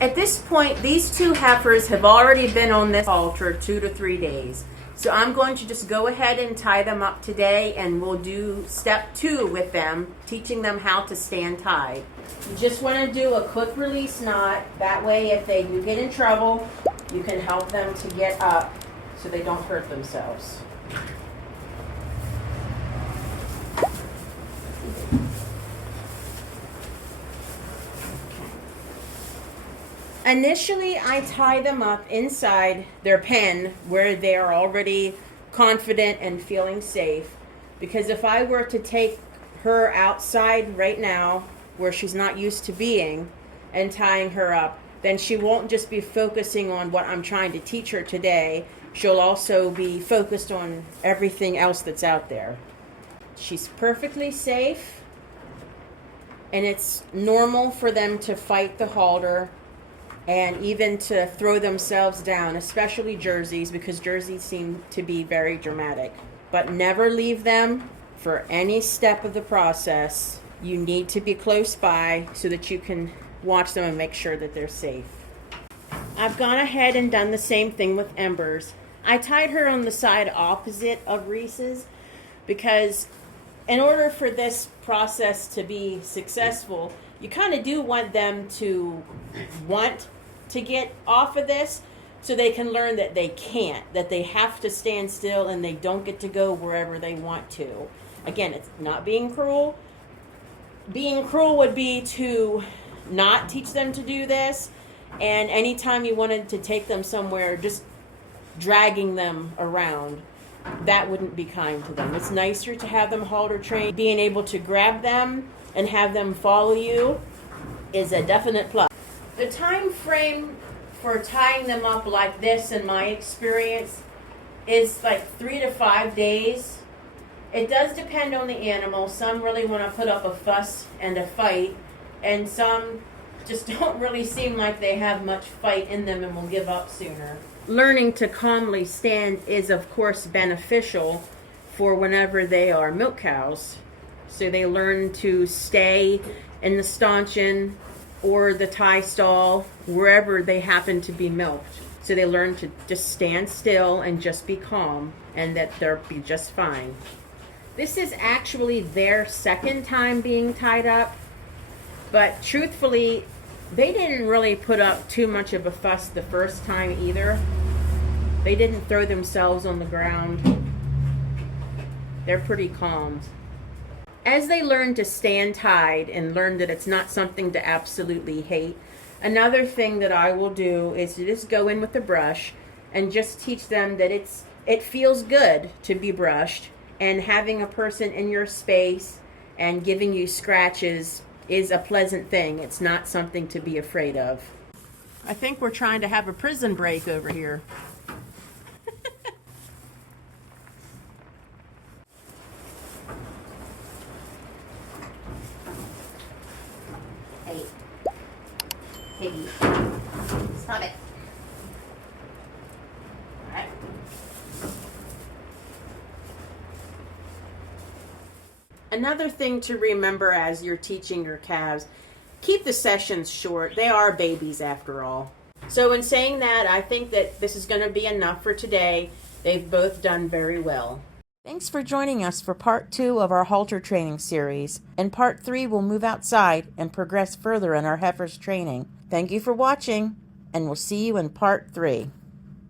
At this point, these two heifers have already been on this halter 2 to 3 days. So I'm going to just go ahead and tie them up today, and we'll do step 2 with them, teaching them how to stand tied. You just want to do a quick release knot. That way, if they do get in trouble, you can help them to get up so they don't hurt themselves. Initially, I tie them up inside their pen where they are already confident and feeling safe. Because if I were to take her outside right now, where she's not used to being, and tying her up, then she won't just be focusing on what I'm trying to teach her today. She'll also be focused on everything else that's out there. She's perfectly safe, and it's normal for them to fight the halter and even to throw themselves down, especially jerseys, because jerseys seem to be very dramatic. But never leave them for any step of the process. You need to be close by so that you can watch them and make sure that they're safe. I've gone ahead and done the same thing with Embers. I tied her on the side opposite of Reese's because in order for this process to be successful, you kind of do want them to want to get off of this so they can learn that they can't, that they have to stand still and they don't get to go wherever they want to. Again, it's not being cruel. Being cruel would be to not teach them to do this, and anytime you wanted to take them somewhere, just dragging them around, that wouldn't be kind to them. It's nicer to have them halter trained. Being able to grab them and have them follow you is a definite plus. The time frame for tying them up like this, in my experience, is like 3 to 5 days. It does depend on the animal. Some really want to put up a fuss and a fight, and some just don't really seem like they have much fight in them and will give up sooner. Learning to calmly stand is, of course, beneficial for whenever they are milk cows. So they learn to stay in the stanchion or the tie stall, wherever they happen to be milked. So they learn to just stand still and just be calm, and that they'll be just fine. This is actually their second time being tied up, but truthfully, they didn't really put up too much of a fuss the first time either. They didn't throw themselves on the ground. They're pretty calm. As they learn to stand tied and learn that it's not something to absolutely hate, another thing that I will do is to just go in with a brush and just teach them that it feels good to be brushed, and having a person in your space and giving you scratches is a pleasant thing. It's not something to be afraid of. I think we're trying to have a prison break over here. Hey. Piggy. Stop it. All right. Another thing to remember as you're teaching your calves, keep the sessions short. They are babies after all. So in saying that, I think that this is going to be enough for today. They've both done very well. Thanks for joining us for part 2 of our halter training series. In part 3, we'll move outside and progress further in our heifers training. Thank you for watching, and we'll see you in part 3.